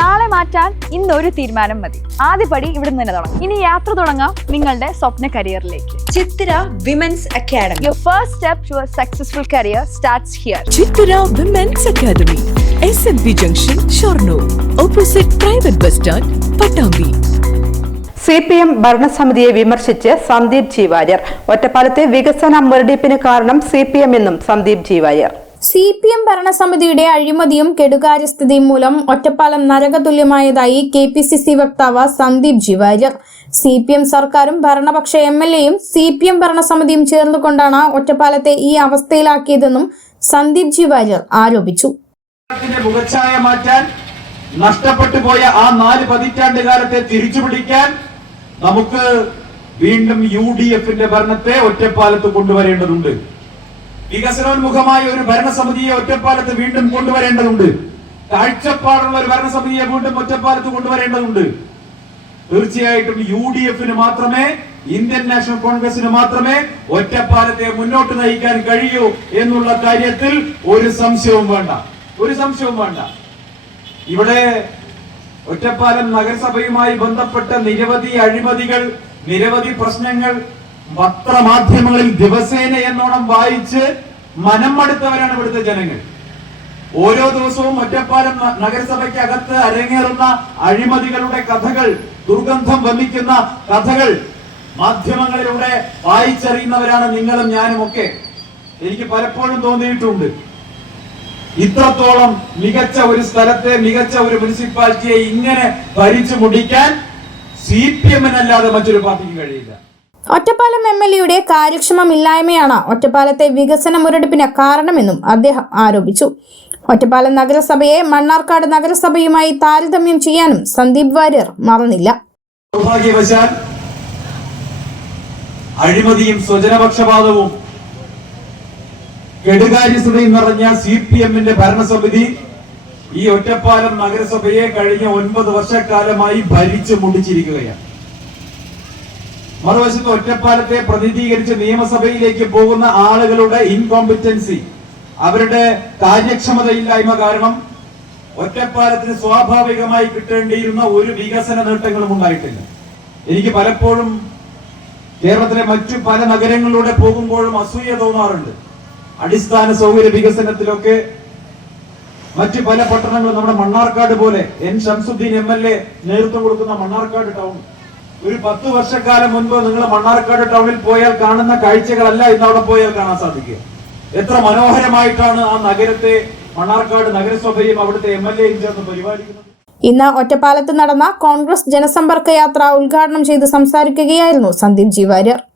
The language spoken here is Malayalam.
നാളെ മാറ്റാൻ ഇന്നൊരു തീരുമാനം മതി. ആദ്യപടി ഇവിടെ നിന്ന് തന്നെ തുടങ്ങാം. ഇനി യാത്ര തുടങ്ങാം നിങ്ങളുടെ സ്വപ്ന കരിയറിലേക്ക്. Chithra women's academy. Your first step to a successful career starts here. Chithra women's academy, SMP junction, Shoranur, opposite private bus stand, Pattambi. CPM ഭരണസമിതിയെ വിമർശിച്ച് സന്ദീപ് ജി വാര്യർ. ഒറ്റപ്പാലത്തെ വികസന മുരടിപ്പിന് കാരണം CPM എന്നും സന്ദീപ് ജി വാര്യർ. CPM ഭരണസമിതിയുടെ അഴിമതിയും കെടുകാര്യസ്ഥിതിയും മൂലം ഒറ്റപ്പാലം നരകതുല്യമായതായി KPCC വക്താവ് സന്ദീപ് ജി വാര്യർ. CPM സർക്കാരും ഭരണപക്ഷ MLAയും CPM ഭരണസമിതിയും ചേർന്നുകൊണ്ടാണ് ഒറ്റപ്പാലത്തെ ഈ അവസ്ഥയിലാക്കിയതെന്നും സന്ദീപ് ജി വാര്യർ ആരോപിച്ചു. മുഖച്ഛായ മാറ്റാൻ, നഷ്ടപ്പെട്ടു പോയ ആ 4 പതിറ്റാണ്ട് കാലത്തെ തിരിച്ചുപിടിക്കാൻ നമുക്ക് വീണ്ടും UDFന്റെ ഭരണത്തെ ഒറ്റപ്പാലത്ത് കൊണ്ടുവരേണ്ടതുണ്ട്. വികസനോന്മുഖമായ ഒരു ഭരണസമിതിയെ ഒറ്റപ്പാലത്ത് വീണ്ടും കൊണ്ടുവരേണ്ടതുണ്ട്. കാഴ്ചപ്പാടുള്ള ഒരു ഭരണസമിതിയെ വീണ്ടും ഒറ്റപ്പാലത്ത് കൊണ്ടുവരേണ്ടതുണ്ട്. തീർച്ചയായിട്ടും UDFന് മാത്രമേ, ഇന്ത്യൻ നാഷണൽ കോൺഗ്രസിന് മാത്രമേ ഒറ്റപ്പാലത്തെ മുന്നോട്ട് നയിക്കാൻ കഴിയൂ എന്നുള്ള കാര്യത്തിൽ ഒരു സംശയവും വേണ്ട. ഇവിടെ ഒറ്റപ്പാലം നഗരസഭയുമായി ബന്ധപ്പെട്ട നിരവധി അഴിമതികൾ, നിരവധി പ്രശ്നങ്ങൾ പത്രമാധ്യമങ്ങളിൽ ദിവസേന എന്നോണം വായിച്ച് മനം മടുത്തവരാണ് ഇവിടുത്തെ ജനങ്ങൾ. ഓരോ ദിവസവും ഒറ്റപ്പാലം നഗരസഭയ്ക്ക് അകത്ത് അരങ്ങേറുന്ന അഴിമതികളുടെ കഥകൾ, ദുർഗന്ധം വമിക്കുന്ന കഥകൾ മാധ്യമങ്ങളിലൂടെ വായിച്ചറിയുന്നവരാണ് നിങ്ങളും ഞാനും ഒക്കെ. എനിക്ക് പലപ്പോഴും തോന്നിയിട്ടുണ്ട്, ഇത്രത്തോളം മികച്ച ഒരു സ്ഥലത്തെ, മികച്ച ഒരു മുനിസിപ്പാലിറ്റിയെ ഇങ്ങനെ ഭരിച്ചു മുടിക്കാൻ CPMനല്ലാതെ മറ്റൊരു പാർട്ടിക്ക് കഴിയില്ല. ഒറ്റപ്പാലം MLAയുടെ കാര്യക്ഷമമില്ലായ്മയാണ് ഒറ്റപ്പാലത്തെ വികസന മുരടിപ്പിന് കാരണമെന്നും അദ്ദേഹം ആരോപിച്ചു. ഒറ്റപ്പാലം നഗരസഭയെ മണ്ണാർക്കാട് നഗരസഭയുമായി താരതമ്യം ചെയ്യാനും സന്ദീപ് വാര്യർ മറന്നില്ല. ദൗർഭാഗ്യവശാൽ അഴിമതിയും സ്വജനപക്ഷപാതവും കെടുകാര്യസ്ഥതയും നിറഞ്ഞ CPMന്റെ ഭരണസമിതി ഈ ഒറ്റപ്പാലം നഗരസഭയെ കഴിഞ്ഞ 9 വർഷക്കാലമായി ഭരിച്ചു മുടിച്ചിരിക്കുകയാണ്. മറുവശത്ത് ഒറ്റപ്പാലത്തെ പ്രതിനിധീകരിച്ച് നിയമസഭയിലേക്ക് പോകുന്ന ആളുകളുടെ ഇൻകോമ്പിറ്റൻസി, അവരുടെ കാര്യക്ഷമതയില്ലായ്മ കാരണം ഒറ്റപ്പാലത്തിന് സ്വാഭാവികമായി കിട്ടേണ്ടിയിരുന്ന ഒരു വികസന നേട്ടങ്ങളും ഉണ്ടായിട്ടില്ല. എനിക്ക് പലപ്പോഴും കേരളത്തിലെ മറ്റു പല നഗരങ്ങളിലൂടെ പോകുമ്പോഴും അസൂയ തോന്നാറുണ്ട്. അടിസ്ഥാന സൗകര്യ വികസനത്തിലൊക്കെ മറ്റു പല പട്ടണങ്ങളും, നമ്മുടെ മണ്ണാർക്കാട് പോലെ N. ഷംസുദ്ദീൻ MLA നേതൃത്വം കൊടുക്കുന്ന മണ്ണാർക്കാട് ടൗൺ, ഒരു 10 വർഷക്കാലം മുൻപ് നിങ്ങൾ മണ്ണാർക്കാട് ടൗണിൽ പോയാൽ കാണുന്ന കാഴ്ചകളല്ല ഇന്ന് അവിടെ പോയാൽ കാണാൻ സാധിക്കുക. എത്ര മനോഹരമായിട്ടാണ് ആ നഗരത്തെ മണ്ണാർക്കാട് നഗരസഭയും അവിടുത്തെ MLAയും ചേർന്ന് പരിപാലിക്കുന്നത്. ഇന്ന് ഒറ്റപ്പാലത്ത് നടന്ന കോൺഗ്രസ് ജനസമ്പർക്ക യാത്ര ഉദ്ഘാടനം ചെയ്ത് സംസാരിക്കുകയായിരുന്നു സന്ദീപ് ജി വാര്യർ.